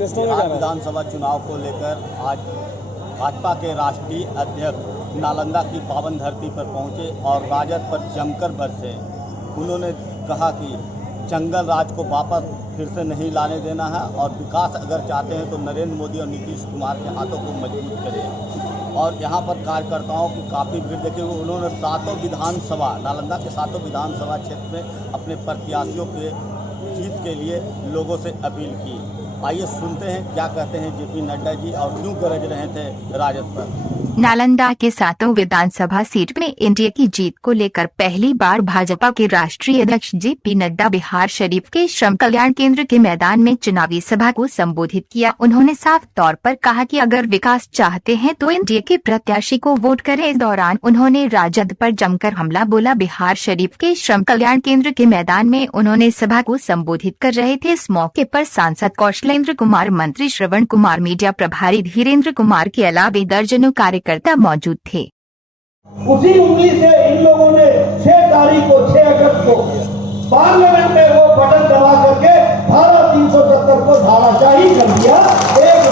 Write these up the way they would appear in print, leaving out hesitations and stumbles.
बिहार विधानसभा चुनाव को लेकर आज भाजपा के राष्ट्रीय अध्यक्ष नालंदा की पावन धरती पर पहुंचे और राजद पर जमकर बरसे। उन्होंने कहा कि जंगल राज को वापस फिर से नहीं लाने देना है और विकास अगर चाहते हैं तो नरेंद्र मोदी और नीतीश कुमार के हाथों को मजबूत करें। और यहाँ पर कार्यकर्ताओं की काफ़ी भीड़ देखी हुई। उन्होंने नालंदा के सातों विधानसभा क्षेत्र में अपने प्रत्याशियों के जीत के लिए लोगों से अपील की। आइए सुनते हैं क्या कहते हैं जेपी नड्डा जी और क्यों गरज रहे थे राजद पर। नालंदा के सातों विधानसभा सीट में एनडीए की जीत को लेकर पहली बार भाजपा के राष्ट्रीय अध्यक्ष जेपी नड्डा बिहार शरीफ के श्रम कल्याण केंद्र के मैदान में चुनावी सभा को संबोधित किया। उन्होंने साफ तौर पर कहा कि अगर विकास चाहते हैं तो एनडीए के प्रत्याशी को वोट करें। इस दौरान उन्होंने राजद पर जमकर हमला बोला। बिहार शरीफ के श्रम कल्याण केंद्र के मैदान में उन्होंने सभा को संबोधित कर रहे थे। इस मौके पर सांसद कौशलेंद्र कुमार, मंत्री श्रवण कुमार, मीडिया प्रभारी धीरेन्द्र कुमार के अलावा दर्जनों कार्यकर्ता मौजूद थे। उसी उम्मीद से इन लोगों ने 6 तारीख को 6 अगस्त को पार्लियामेंट में वो बटन दबा करके धारा 370 को धाराशाही कर दिया। एक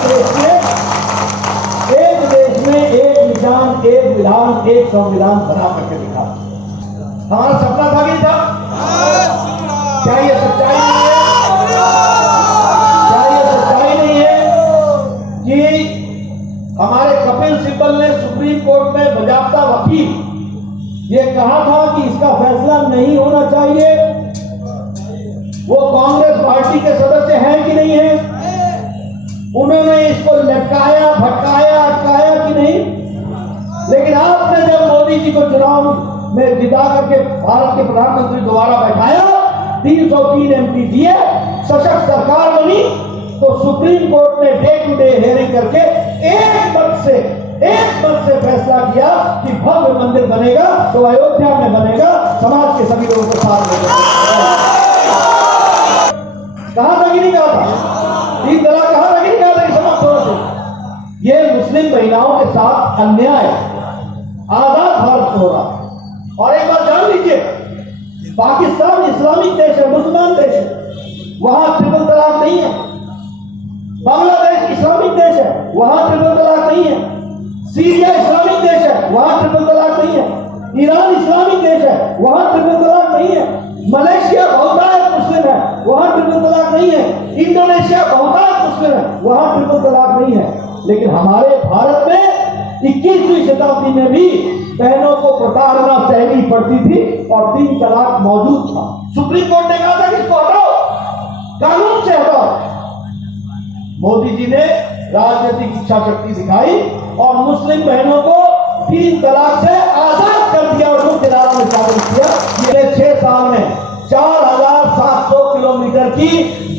देश में एक निशान, एक विधान, एक संविधान बना करके दिखा। हमारा सपना था कि क्या ये सच्चाई नहीं है? हमारे कपिल सिब्बल ने सुप्रीम कोर्ट में बजाबता वकील ये कहा था कि इसका फैसला नहीं होना चाहिए। वो कांग्रेस पार्टी के सदस्य हैं कि नहीं है? उन्होंने इसको लटकाया, भटकाया, अटकाया कि नहीं? लेकिन आपने जब मोदी जी को चुनाव में जिता करके भारत के प्रधानमंत्री दोबारा बैठाया, 303 एमपी दिए, सशक्त सरकार बनी, तो सुप्रीम कोर्ट ने डे टू डे हियरिंग करके एक मत से फैसला किया कि भव्य मंदिर बनेगा तो अयोध्या में बनेगा, समाज के सभी लोगों को साथ लेगा। कहा था कि नहीं कहा था? 3 तलाक कहा था कि नहीं कहा था कि समाप्त होना चाहिए? ये मुस्लिम महिलाओं के साथ अन्याय आजाद भारत हो रहा। और एक बात जान लीजिए, पाकिस्तान इस्लामिक देश है, मुसलमान देश है, वहां ट्रिपल तलाक नहीं है। बांग्लादेश इस्लामिक देश है, वहां ट्रिपल तलाक नहीं है। सीरिया इस्लामिक देश है, वहां ट्रिपल तलाक नहीं है। ईरान इस्लामिक देश है, वहां ट्रिपल तलाक नहीं है। मलेशिया बहुतायत मुस्लिम है, वहां ट्रिपल तलाक नहीं है। इंडोनेशिया बहुतायत मुस्लिम है, वहां ट्रिपल तलाक नहीं है। लेकिन हमारे भारत में 21वीं शताब्दी में भी बहनों को प्रताड़ना सहनी पड़ती थी और 3 तलाक मौजूद था। सुप्रीम कोर्ट ने कहा था कि इसको हटाओ, कानून से हटाओ। मोदी जी ने राजनीतिक इच्छा शक्ति दिखाई और मुस्लिम बहनों को 3 तलाक से आजाद कर दिया और मुख्य धारा में शामिल किया। ये 6 साल में 4700 किलोमीटर की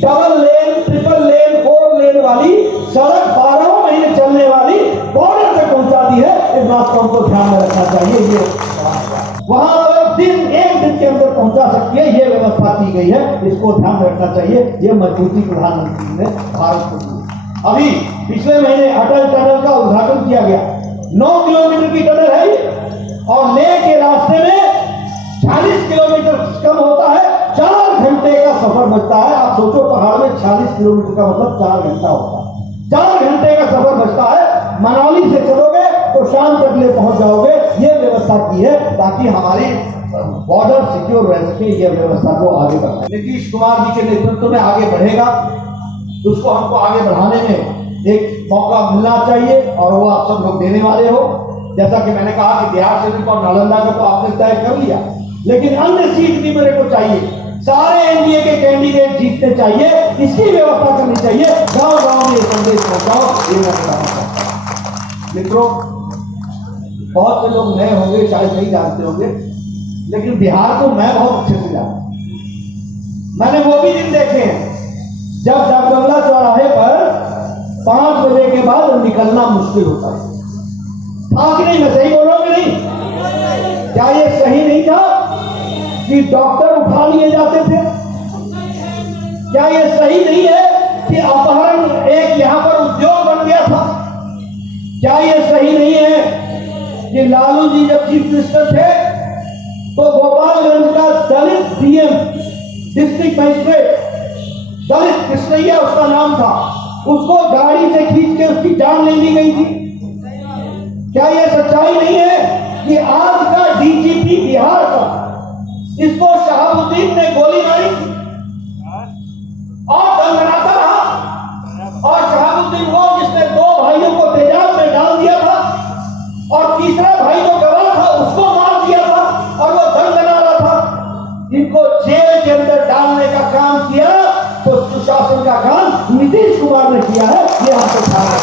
डबल लेन, ट्रिपल लेन, 4 लेन वाली सड़क 12 महीने चलने वाली बॉर्डर तक पहुंचा दी है। इस बात को हमको ध्यान में रखना चाहिए। ये वहां पर एक दिन के अंदर पहुंचा सकती है, ये व्यवस्था की गई है, इसको ध्यान में रखना चाहिए। ये मजबूती प्रधानमंत्री ने भारत को दी। अभी पिछले महीने अटल टनल का उद्घाटन किया गया। 9 किलोमीटर की टनल है और लेह के रास्ते में 40 किलोमीटर कम होता है, 4 घंटे का सफर बचता है। आप सोचो, पहाड़ में 40 किलोमीटर का मतलब 4 घंटा होता है। 4 घंटे का सफर बचता है। मनाली से चलोगे तो शाम तक ले पहुंच जाओगे। ये व्यवस्था की है ताकि हमारी बॉर्डर सिक्योर रह सके। ये व्यवस्था को आगे बढ़ाए। नीतीश कुमार जी के नेतृत्व में आगे बढ़ेगा, उसको हमको आगे बढ़ाने में एक मौका मिलना चाहिए और वो आप सब लोग देने वाले हो। जैसा कि मैंने कहा कि बिहार शरीफ और नालंदा को तो आपने तय कर लिया, लेकिन अन्य सीट भी मेरे को चाहिए। सारे एनडीए के कैंडिडेट जीतने चाहिए, इसकी व्यवस्था करनी चाहिए। गांव-गांव में संदेश पहुंचाओ, ये मैं बताना चाहता हूं। मित्रों, बहुत से लोग नए होंगे, शायद नहीं जानते होंगे, लेकिन बिहार को मैं बहुत अच्छे से जानता हूं। मैंने वो भी दिन देखे हैं जब जगदम्बा चौराहे पर 5 बजे के बाद निकलना मुश्किल होता है। था कि नहीं? मैं सही बोल रहा हूं कि नहीं? क्या ये सही नहीं था कि डॉक्टर उठा लिए जाते थे? क्या ये सही नहीं है कि अपहरण एक यहां पर उद्योग बन गया था? क्या ये सही नहीं है कि लालू जी जब चीफ मिनिस्टर थे तो गोपालगंज का दलित डीएम, डिस्ट्रिक्ट मजिस्ट्रेट, दलित कृष्णैया उसका नाम था, उसको गाड़ी से खींच के उसकी जान ले ली गई थी। क्या यह सच्चाई नहीं है कि आज का डीजीपी बिहार का, इसको शहाबुद्दीन ने गोली मारी और दंगनाता रहा, और शहाबुद्दीन वो जिसने दो भाइयों को तेजाब में डाल दिया था और तीसरा भाई जो गवाह था उसको मार दिया था और वो दंगना रहा था। इनको जेल के अंदर डालने का काम किया तो सुशासन का काम नीतीश कुमार ने किया है, ये हमको ख्याल है।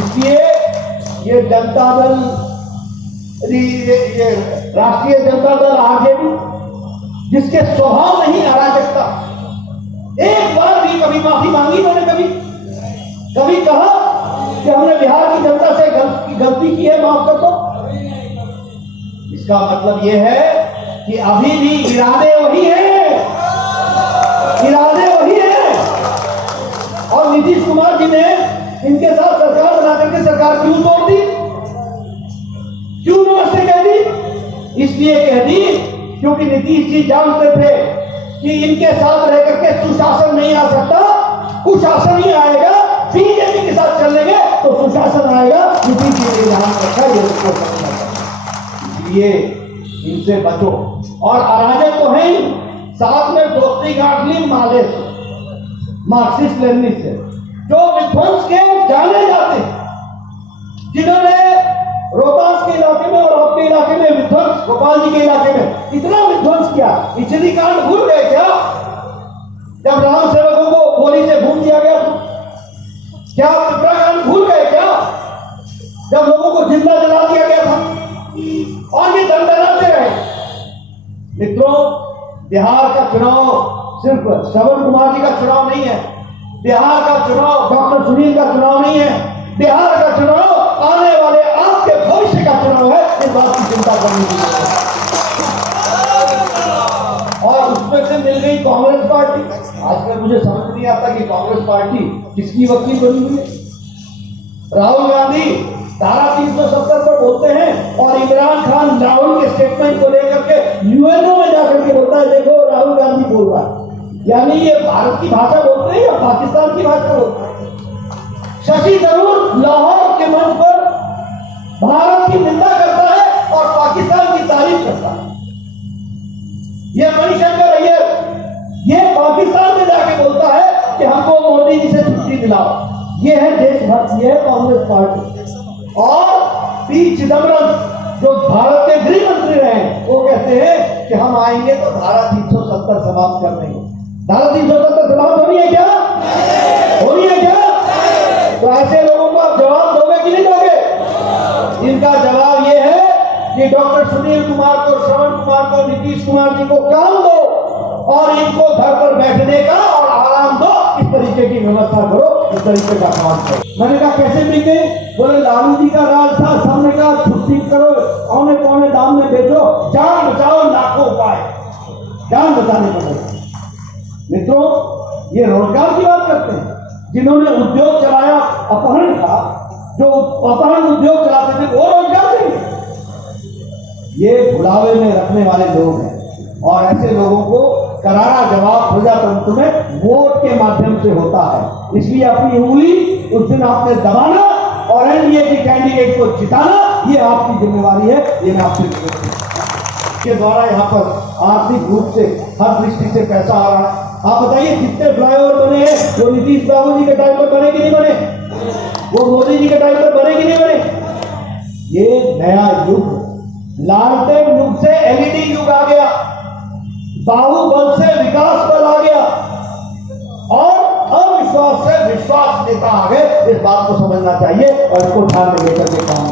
इसलिए ये जनता दल, ये राष्ट्रीय जनता दल आरजेडी, जिसके स्वभाव नहीं अराजकता, एक बार भी कभी माफी मांगी उन्होंने, कभी कहा कि हमने बिहार की जनता से गलती की है, माफ कर दो। इसका मतलब यह है कि अभी भी इरादे वही हैं, इरादे वही हैं। और नीतीश कुमार जी ने इनके साथ सरकार बना करके सरकार क्यों तोड़ दी, क्यों नमस्ते कह दी? इसलिए कह दी क्योंकि नीतीश जी जानते थे कि इनके साथ रह करके सुशासन नहीं आ सकता, कुशासन ही आएगा। बीजेपी के साथ चलेंगे तो सुशासन आएगा, नीतीश जी ने ध्यान रखा, ये उसको समझना चाहिए। इसलिए इनसे बचो। और अराजक तो है ही, साथ में दोस्ती गांठ ली माले से, मार्क्सिस्ट लेनिनिस्ट से, जो विध्वंस के जाने जाते हैं, जिन्होंने रोहतास के इलाके में और आपके इलाके में विध्वंस, गोपाल जी के इलाके में इतना विध्वंस किया। इचली कांड भूल गए क्या, जब राम सेवकों को गोली से भून दिया गया? क्या त्रिपुरा कांड भूल गए क्या, जब लोगों को जिंदा जला दिया गया था? और ये दंडनाते रहे। मित्रों, बिहार का चुनाव सिर्फ श्रवण कुमार जी का चुनाव नहीं है, बिहार का चुनाव डॉक्टर सुनील का चुनाव नहीं है, बिहार का चुनाव आने वाले आपके भविष्य का चुनाव है। इस बात की चिंता करने की जरूरत है। और उसमें से मिल गई कांग्रेस पार्टी। आजकल मुझे समझ नहीं आता कि कांग्रेस पार्टी किसकी वकील बनी हुई है। राहुल गांधी धारा 370 पर बोलते हैं और इमरान खान राहुल के स्टेटमेंट को लेकर के यूएनओ में जाकर के बोलता है, देखो राहुल गांधी बोल रहा है। यानी ये भारत की भाषा बोलते हैं या पाकिस्तान की भाषा बोलते हैं? शशि थरूर लाहौर के मंच पर भारत की निंदा करता है और पाकिस्तान की तारीफ करता है। ये मणिशंकर अय्यर ये पाकिस्तान में जाके बोलता है कि हमको मोदी जी से छुट्टी दिलाओ। ये है देशभक्त, ये है कांग्रेस पार्टी। और पी चिदम्बरम जो भारत के गृह मंत्री रहे, वो कहते हैं कि हम आएंगे तो धारा 370 समाप्त कर देंगे। धारा 370 समाप्त होनी है क्या? होनी है क्या? तो ऐसे लोगों को आप जवाब दोगे कि नहीं दोगे? इनका जवाब ये है कि डॉक्टर सुनील कुमार को, श्रवण कुमार को, नीतीश कुमार जी को काम दो और इनको घर पर बैठने का और आराम दो। इस तरीके की व्यवस्था करो, इस तरीके का काम करो। मैंने कहा कैसे बिके? बोले लालू जी का राज था, सबने कहा छुट्टी करो, औने पौने दाम में बेचो, जान बचाओ, लाखों उपाय जान बचाने को बोले। मित्रों, ये रोजगार की बात करते हैं। जिन्होंने उद्योग चलाया अपहरण का, जो अपहरण उद्योग चलाते थे, वो रोजगार नहीं। ये बुढ़ावे में रखने वाले लोग हैं और ऐसे लोगों को करारा जवाब प्रजातंत्र में वोट के माध्यम से होता है। इसलिए अपनी उंगली उस दिन आपने दबाना और एनडीए के कैंडिडेट को जिताना, ये आपकी जिम्मेवारी है। ये मैं आपसे के द्वारा यहाँ पर आर्थिक रूप से हर दृष्टि से पैसा आ रहा है। आप बताइए कितने फ्लाईओवर बने हैं? वो नीतीश बाबू जी के टाइम पर बने कि नहीं बने? वो मोदी जी के टाइम पर बने कि नहीं बने? ये नया युग, लालटेन युग से एलईडी युग आ गया, बाहुबल से विकास बल आ गया और अविश्वास से विश्वास नेता आ गए। इस बात को समझना चाहिए और इसको ध्यान में लेकर के काम